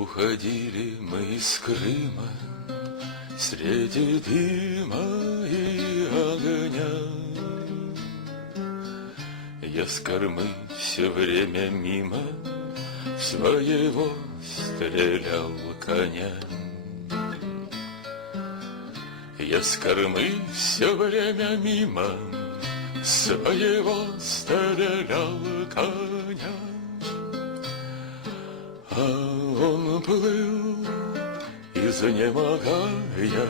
Уходили мы из Крыма среди дыма и огня. Я с кормы все время мимо своего стрелял коня. Я с кормы все время мимо своего стрелял коня. А он плыл, изнемогая,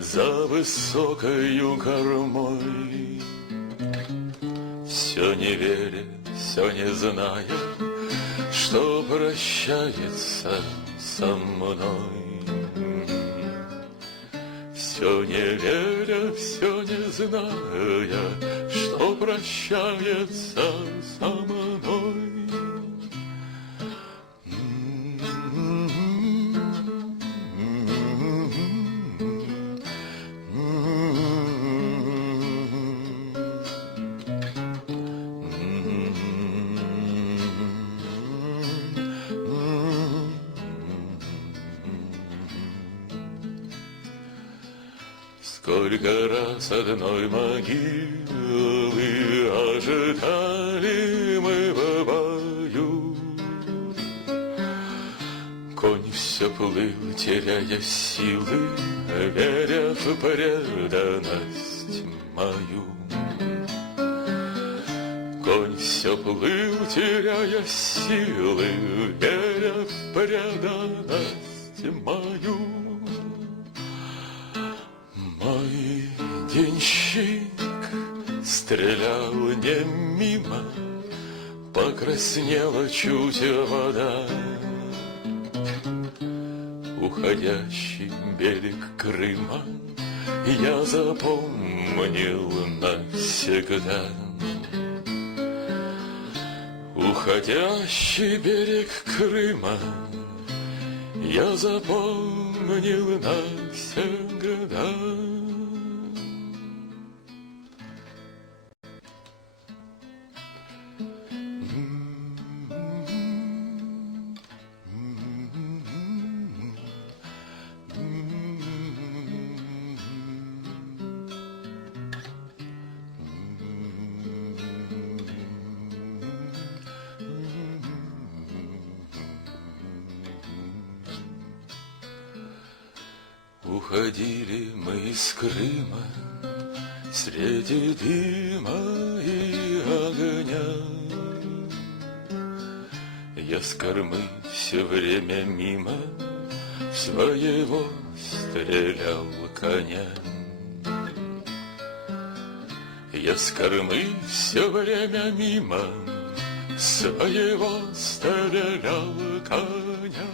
за высокою кормой, все не веря, все не зная, что прощается со мной. Все не веря, все не зная, что прощается со мной. Сколько раз одной могилы ожидали мы в бою. Конь все плыл, теряя силы, веря в преданность мою. Конь все плыл, теряя силы, веря в преданность мою. Мой денщик стрелял не мимо, покраснела чуть вода. Уходящий берег Крыма я запомнил навсегда. Уходящий берег Крыма я запомнил навсегда. Уходили мы из Крыма среди дыма и огня. Я с кормы все время мимо своего стрелял коня. Я с кормы все время мимо своего стрелял коня.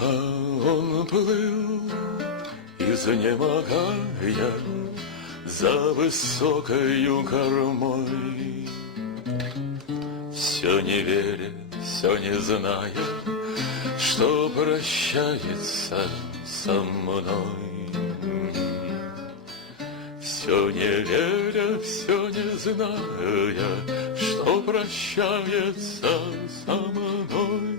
А он плыл, изнемогая, за высокою кормой, все не веря, все не зная, что прощается со мной. Все не веря, все не зная, что прощается со мной.